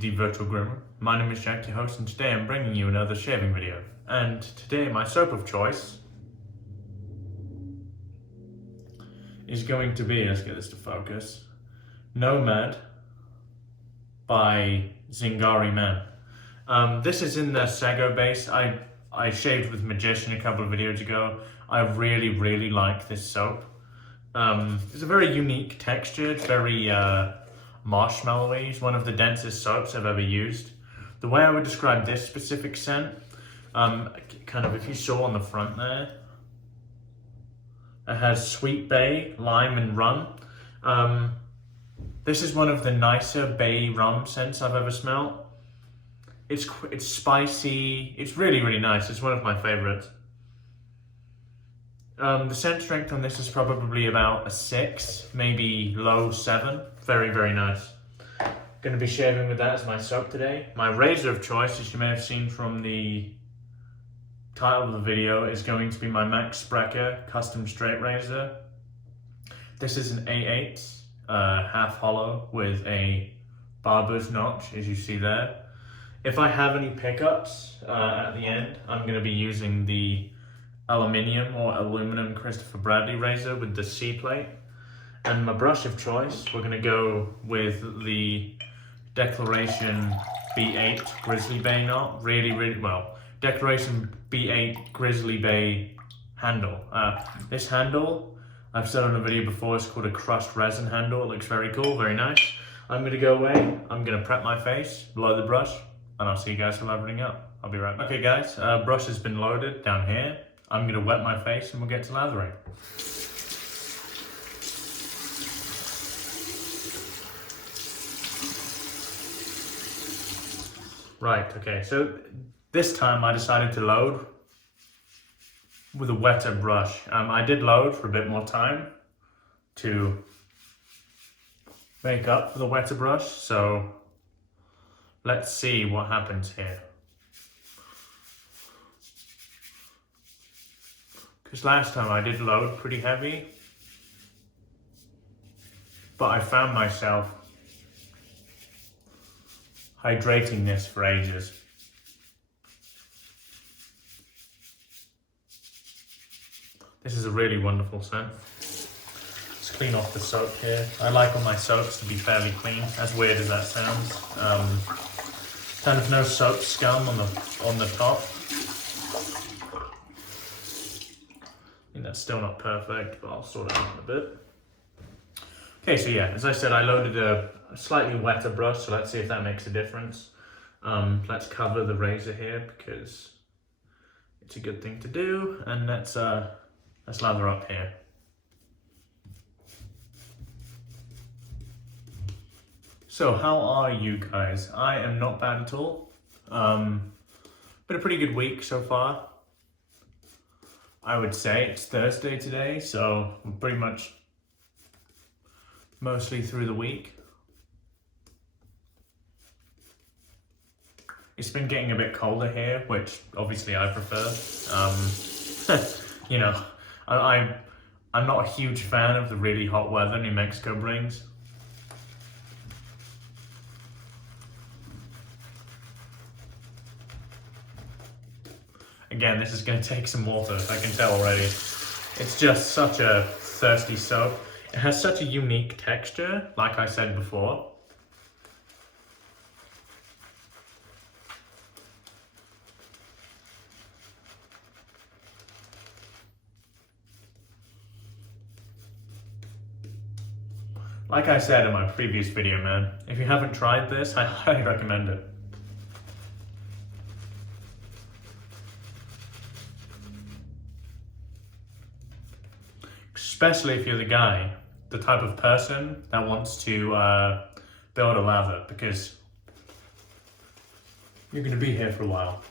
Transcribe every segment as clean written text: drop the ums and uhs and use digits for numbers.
the Virtual Groomer. My name is Jack, your host, and today I'm bringing you another shaving video. And today my soap of choice is going to be, let's get this to focus, Nomad by Zingari Man. This is in the Sego base. I shaved with Magician a couple of videos ago. I really like this soap. It's a very unique texture, it's very marshmallowy. It's one of the densest soaps I've ever used. The way I would describe this specific scent, kind of if you saw on the front there, it has sweet bay, lime and rum. This is one of the nicer bay rum scents I've ever smelled. It's spicy, it's really nice, it's one of my favorites. The scent strength on this is probably about a 6, maybe low 7. Very nice. Going to be shaving with that as my soap today. My razor of choice, as you may have seen from the title of the video, is going to be my Sprecher custom straight razor. This is an A8, half hollow with a barber's notch, as you see there. If I have any pickups at the end, I'm going to be using the Aluminium or Aluminum Christopher Bradley razor with the C plate. And my brush of choice, we're going to go with the Declaration B8 Grizzly Bay knot. Really well. Declaration B8 Grizzly Bay handle. This handle, I've said on a video before, it's called a crushed resin handle. It looks very cool, very nice. I'm going to go away, I'm going to prep my face, blow the brush, and I'll see you guys for lathering up. I'll be right back. Okay guys, brush has been loaded down here. I'm going to wet my face and we'll get to lathering. Right, okay, so this time I decided to load with a wetter brush. I did load for a bit more time to make up for the wetter brush, so let's see what happens here. Because last time I did load pretty heavy, but I found myself hydrating this for ages. This is a really wonderful scent. Let's clean off the soap here. I like all my soaps to be fairly clean, as weird as that sounds. Kind of no soap scum on the top. I think that's still not perfect, but I'll sort it out in a bit. Okay, so yeah, as I said, I loaded a slightly wetter brush, so let's see if that makes a difference. Let's cover the razor here because it's a good thing to do, and let's lather up here. So how are you guys? I am not bad at all. Been a pretty good week so far. I would say it's Thursday today, so we're pretty much mostly through the week. It's been getting a bit colder here, which obviously I prefer. You know, I'm not a huge fan of the really hot weather New Mexico brings. Again, this is going to take some water, I can tell already. It's just such a thirsty soap. It has such a unique texture, like I said before. Like I said in my previous video, man, if you haven't tried this, I highly recommend it. Especially if you're the type of person that wants to build a lather, because you're going to be here for a while.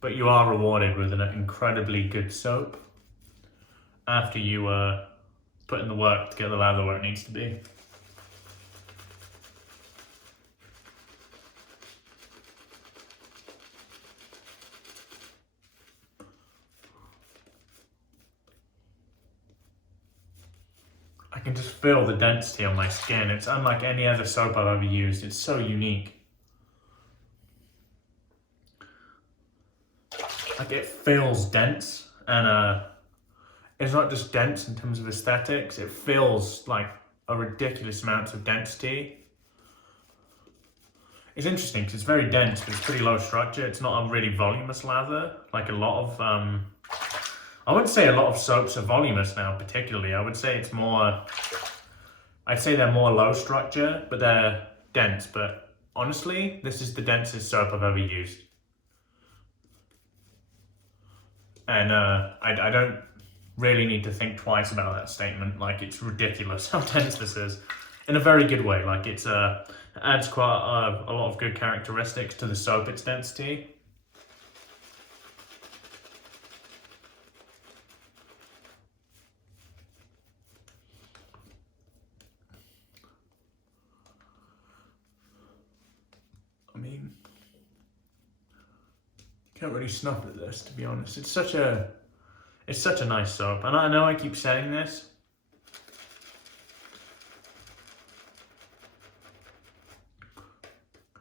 But you are rewarded with an incredibly good soap after you put in the work to get the lather where it needs to be. can just feel the density on my skin. It's unlike any other soap I've ever used. It's so unique. Like, it feels dense, and it's not just dense in terms of aesthetics, it feels like a ridiculous amount of density. It's interesting because it's very dense, but it's pretty low structure. It's not a really voluminous lather, like a lot of, I wouldn't say a lot of soaps are voluminous now particularly. I would say it's more, I'd say they're more low structure, but they're dense. But honestly, this is the densest soap I've ever used. And I don't really need to think twice about that statement. Like, it's ridiculous how dense this is, in a very good way. Like, it's adds quite a lot of good characteristics to the soap, its density. I mean, can't really snuff at this, to be honest. It's such a nice soap, and I know I keep saying this.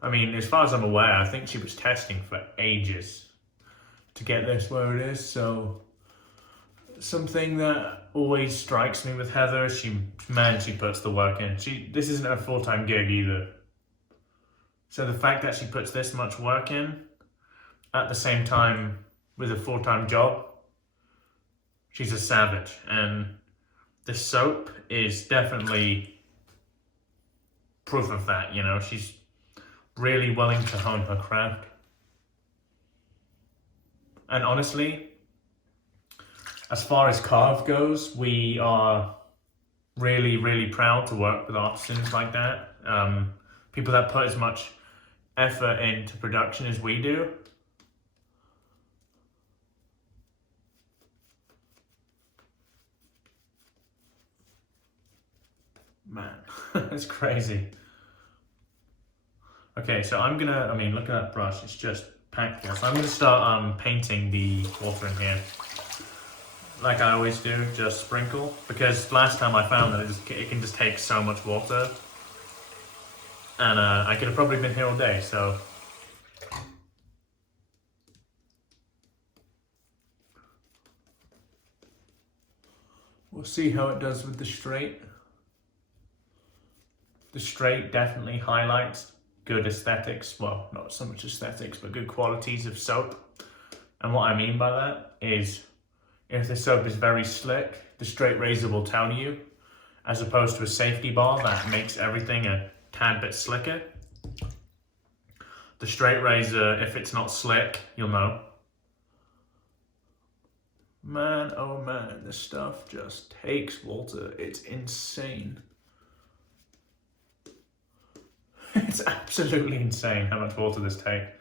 I mean, as far as I'm aware, I think she was testing for ages to get this where it is. So something that always strikes me with Heather, she puts the work in. This isn't a full-time gig either. So the fact that she puts this much work in at the same time with a full-time job, she's a savage. And this soap is definitely proof of that, you know. She's really willing to hone her craft. And honestly, as far as Karve goes, we are really, really proud to work with artisans like that. People that put as much effort into production as we do. Man, it's crazy. Okay, so I mean, look at that brush, it's just packed full. So I'm gonna start painting the water in here. Like I always do, just sprinkle. Because last time I found that it can just take so much water. And I could have probably been here all day, so. We'll see how it does with the straight. The straight definitely highlights good aesthetics, well, not so much aesthetics, but good qualities of soap. And what I mean by that is, if the soap is very slick, the straight razor will tell you, as opposed to a safety bar that makes everything a tad bit slicker. The straight razor, if it's not slick, you'll know. Man, oh man, this stuff just takes water. It's insane. It's absolutely insane how much water this takes.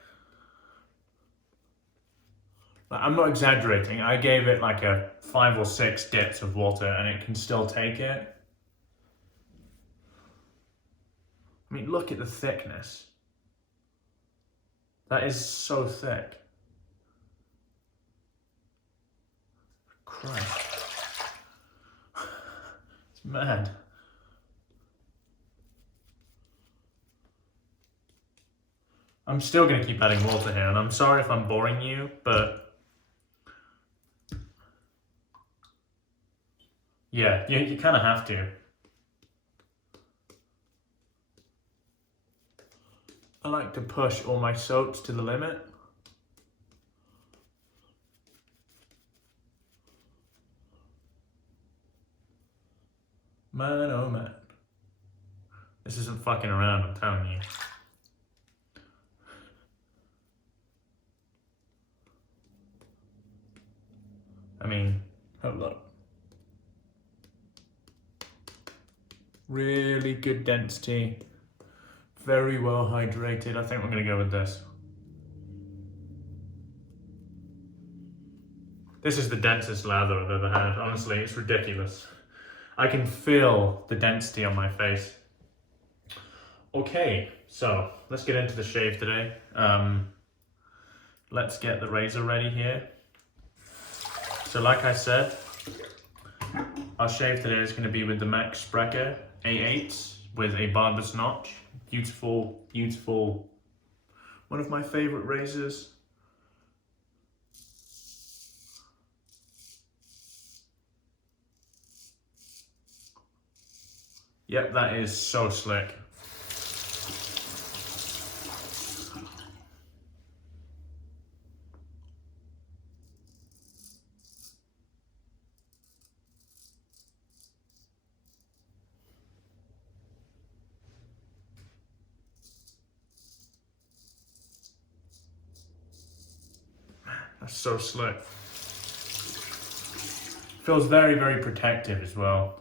I'm not exaggerating. I gave it like a 5 or 6 dips of water and it can still take it. I mean, look at the thickness. That is so thick. Christ. It's mad. I'm still going to keep adding water here, and I'm sorry if I'm boring you, but yeah, you kind of have to. I like to push all my soaps to the limit. Man, oh man. This isn't fucking around, I'm telling you. I mean, hold up. Really good density. Very well hydrated. I think we're gonna go with this. This is the densest lather I've ever had. Honestly, it's ridiculous. I can feel the density on my face. Okay, so let's get into the shave today. Let's get the razor ready here. So like I said, Our shave today is going to be with the Max Sprecher A8 with a barber's notch. Beautiful, beautiful. One of my favorite razors. Yep, that is so slick. That's so slick. Feels very, very protective as well.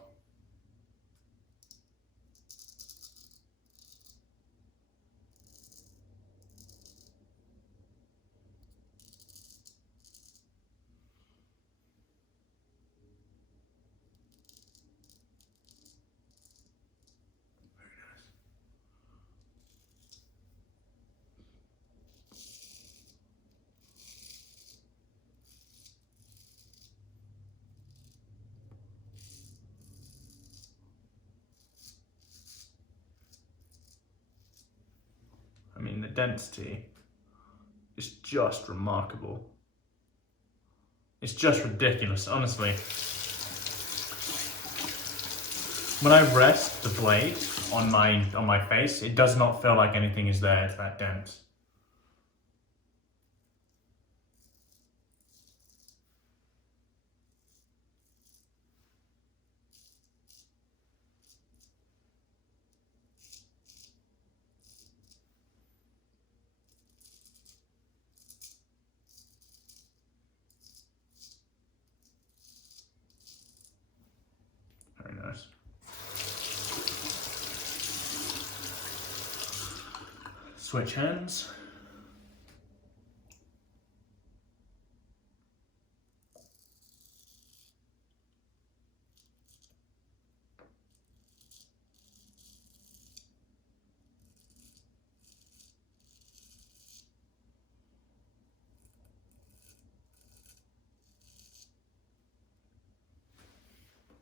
I mean, the density is just remarkable. It's just ridiculous, honestly. When I rest the blade on my face, it does not feel like anything is there. It's that dense. Very nice. Switch hands.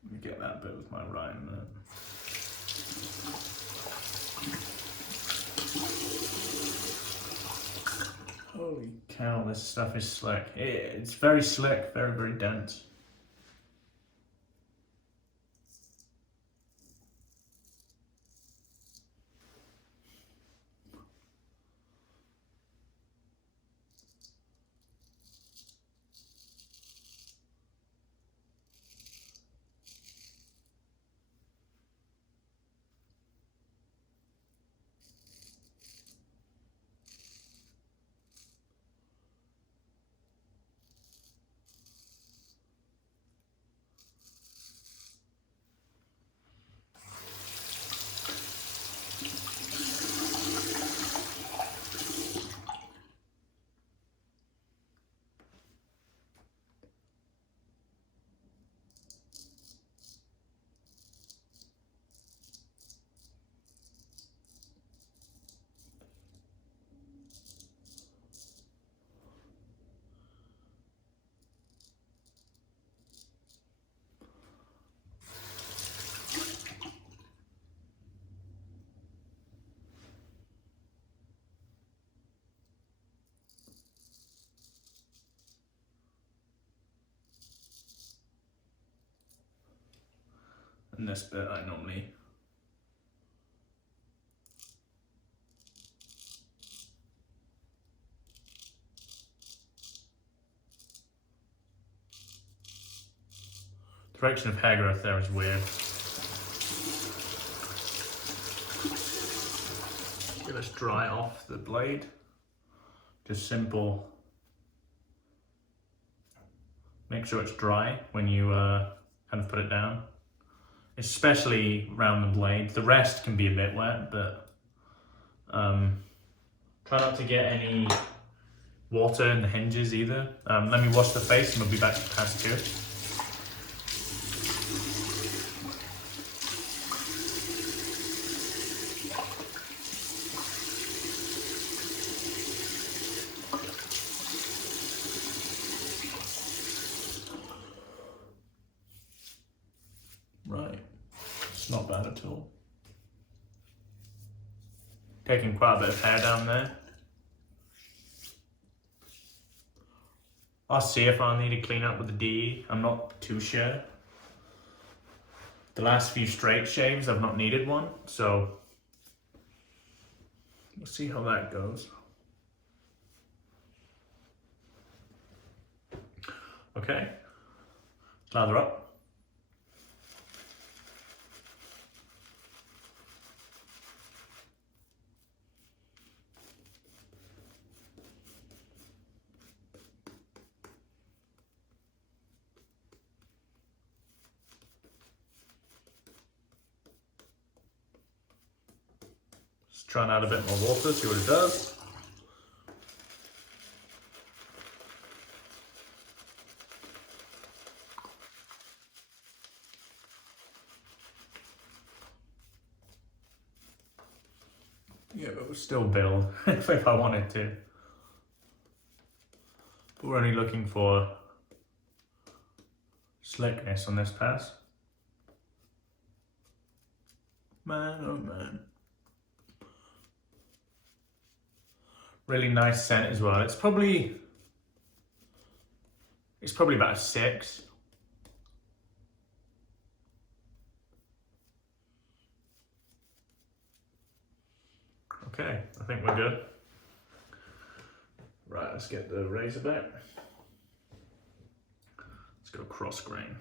Let me get that bit with my right in there. Holy cow, this stuff is slick. It's very slick, very, very dense. And this bit I normally direction of hair growth there is weird. Okay, let's dry off the blade. Just simple. Make sure it's dry when you kind of put it down, especially around the blade. The rest can be a bit wet, but try not to get any water in the hinges either. Let me wash the face and we'll be back to pass 2. tool. Taking quite a bit of hair down there. I'll see if I need to clean up with the DE. I'm not too sure. The last few straight shaves, I've not needed one, so we'll see how that goes. Okay, lather up. Just try and add a bit more water, see what it does. Yeah, but we'll still build if I wanted to. But we're only looking for slickness on this pass. Man, oh man. Really nice scent as well. It's probably about a 6. Okay, I think we're good. Right, let's get the razor back. Let's go cross grain.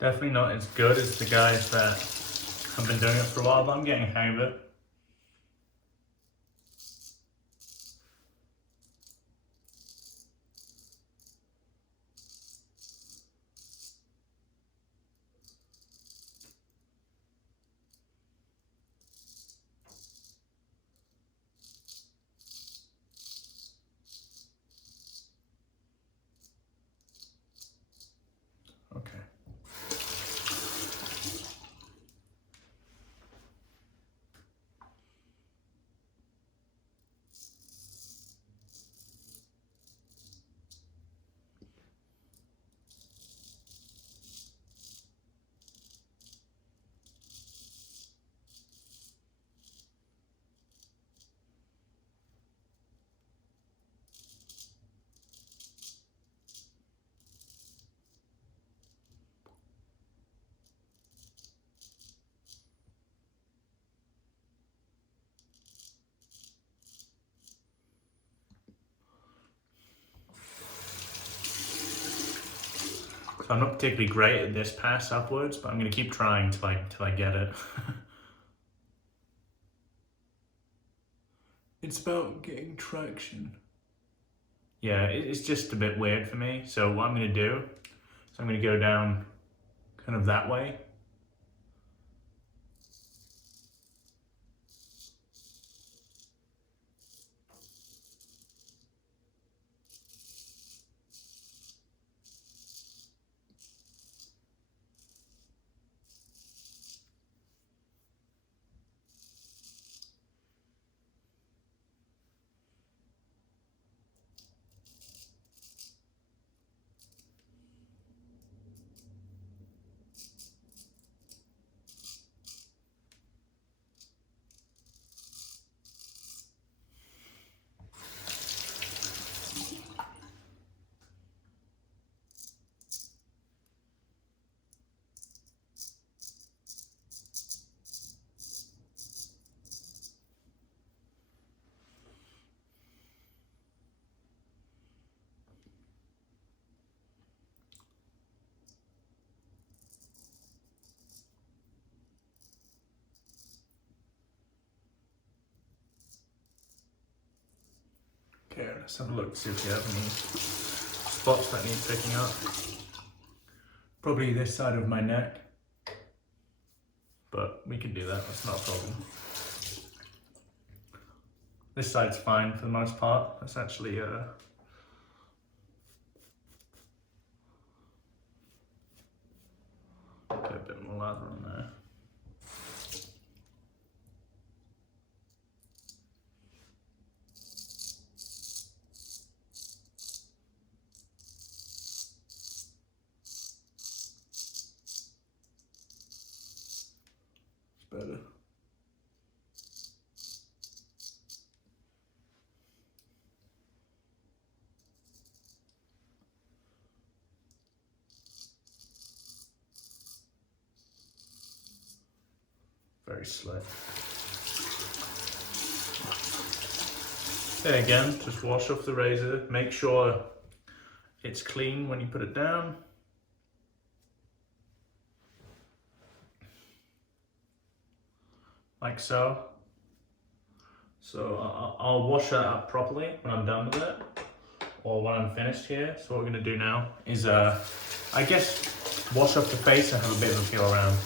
Definitely not as good as the guys that have been doing it for a while, but I'm getting a hang of it. Okay. So I'm not particularly great at this pass upwards, but I'm going to keep trying till I get it. It's about getting traction. Yeah, it's just a bit weird for me. So what I'm going to do is I'm going to go down kind of that way. let's have a look to see if we have any spots that need picking up. Probably this side of my neck, but we can do that, that's not a problem. This side's fine for the most part. That's actually get a bit more lather on there. It's better. Very slick. Then again, just wash off the razor. Make sure it's clean when you put it down. Like so. So I'll wash that up properly when I'm done with it, or when I'm finished here. So what we're gonna do now is, I guess, wash off the face and have a bit of a feel around.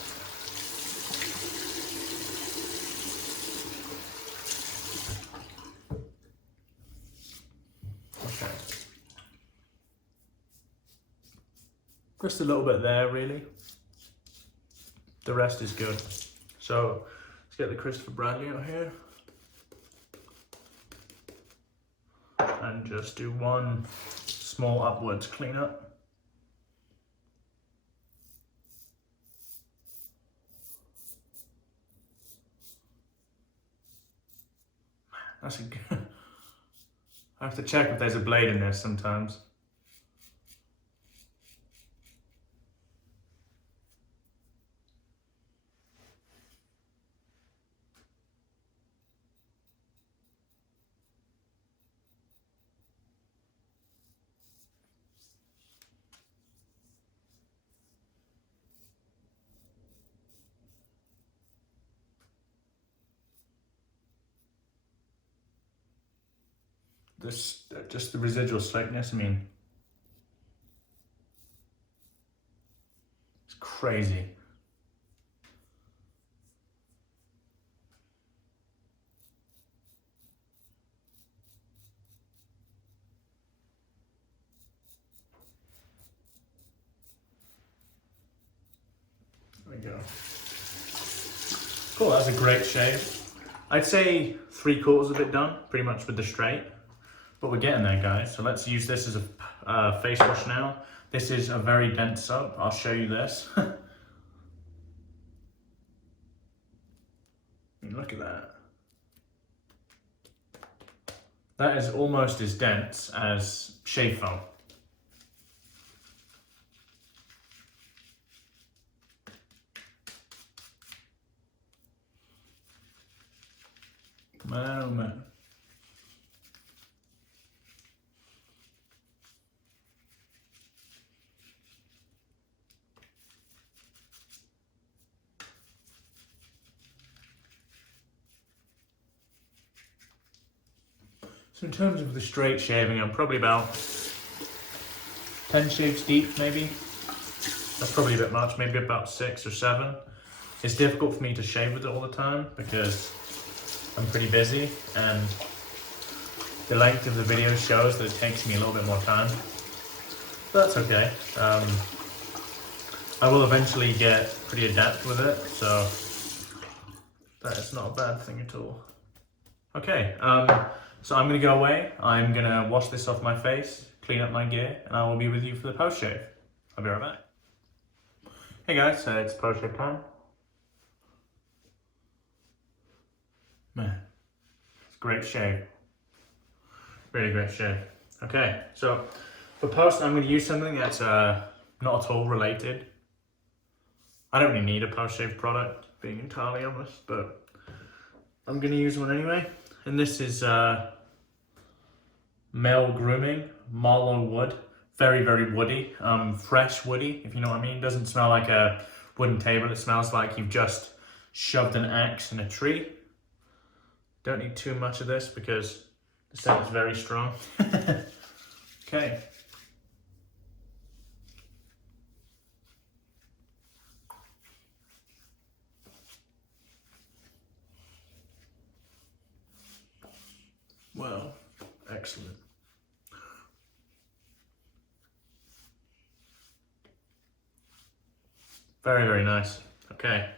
Just a little bit there, really. The rest is good. So let's get the Christopher Bradley out here. And just do one small upwards cleanup. That's a good... I have to check if there's a blade in there sometimes. This, just the residual slickness, I mean, it's crazy. There we go. Cool, that's a great shave. I'd say 3/4 of it done, pretty much with the straight. But we're getting there, guys. So let's use this as a face wash now. This is a very dense soap. I'll show you this. Look at that. That is almost as dense as shave foam. Man, oh man. So in terms of the straight shaving, I'm probably about 10 shaves deep, maybe. That's probably a bit much, maybe about 6 or 7. It's difficult for me to shave with it all the time because I'm pretty busy, and the length of the video shows that it takes me a little bit more time. But that's okay. I will eventually get pretty adept with it, so that is not a bad thing at all. Okay, so I'm gonna go away. I'm gonna wash this off my face, clean up my gear, and I will be with you for the post shave. I'll be right back. Hey guys, it's post shave time. Man, it's a great shave. Really great shave. Okay, so for post, I'm gonna use something that's not at all related. I don't really need a post shave product, being entirely honest, but I'm gonna use one anyway. And this is Maol Grooming, Marlogue wood. Very, very woody, fresh woody, if you know what I mean. Doesn't smell like a wooden table, it smells like you've just shoved an axe in a tree. Don't need too much of this because The scent's very strong. Okay. Well, excellent. Very, very nice. Okay.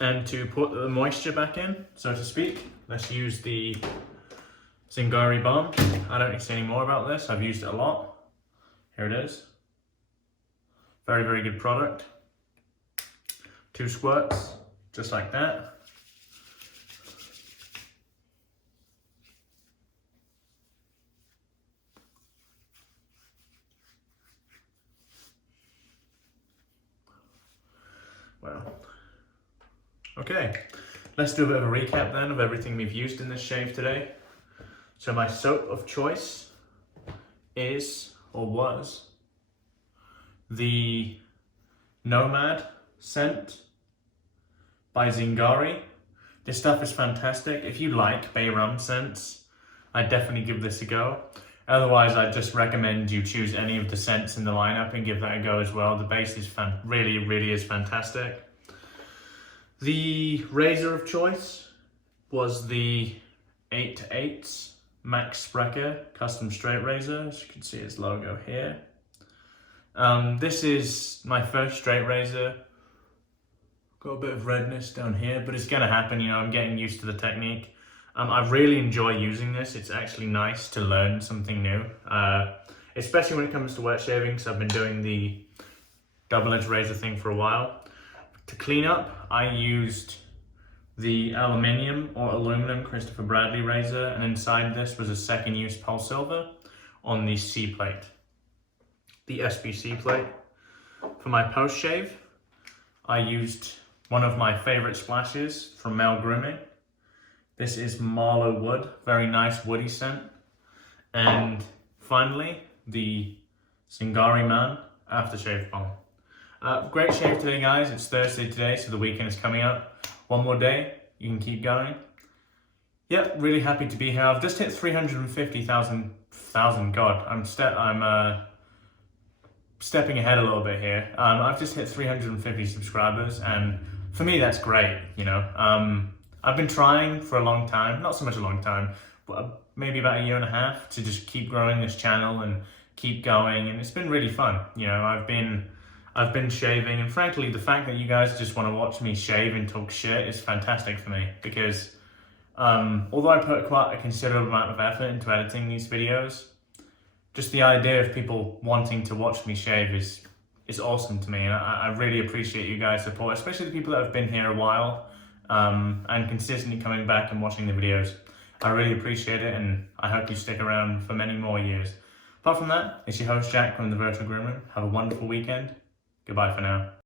And to put the moisture back in, so to speak, let's use the Zingari balm. I don't need to say any more about this. I've used it a lot. Here it is. Very, very good product. 2 squirts, just like that. Well, okay, let's do a bit of a recap then of everything we've used in this shave today. So my soap of choice is, or was, the Nomad scent by Zingari. This stuff is fantastic. If you like bay rum scents, I'd definitely give this a go. Otherwise, I'd just recommend you choose any of the scents in the lineup and give that a go as well. The base is really is fantastic. The razor of choice was the 8-8 Max Sprecher custom straight razor. As you can see its logo here. This is my first straight razor. Got a bit of redness down here, but it's gonna happen, you know, I'm getting used to the technique. I really enjoy using this. It's actually nice to learn something new, especially when it comes to wet shaving, because I've been doing the double-edged razor thing for a while. To clean up, I used the Aluminium or Aluminum Christopher Bradley razor, and inside this was a second use Polsilver on the C plate, the SBC plate. For my post shave, I used one of my favorite splashes from Maol Grooming. This is Marlogue wood, very nice woody scent. And finally, the Zingari Man Aftershave Balm. Great shave today, guys. It's Thursday today, so the weekend is coming up. One more day, you can keep going. Yep, really happy to be here. I've just hit 350,000, God, I'm stepping ahead a little bit here. I've just hit 350 subscribers, and for me, that's great, you know. I've been trying for a long time, not so much a long time, but maybe about 1.5 years to just keep growing this channel and keep going, and it's been really fun. You know, I've been shaving, and frankly, the fact that you guys just want to watch me shave and talk shit is fantastic for me, because although I put quite a considerable amount of effort into editing these videos, just the idea of people wanting to watch me shave is awesome to me, and I really appreciate you guys' support, especially the people that have been here a while. And consistently coming back and watching the videos. I really appreciate it, and I hope you stick around for many more years. Apart from that, it's your host Jack from the Virtual Grooming. Have a wonderful weekend. Goodbye for now.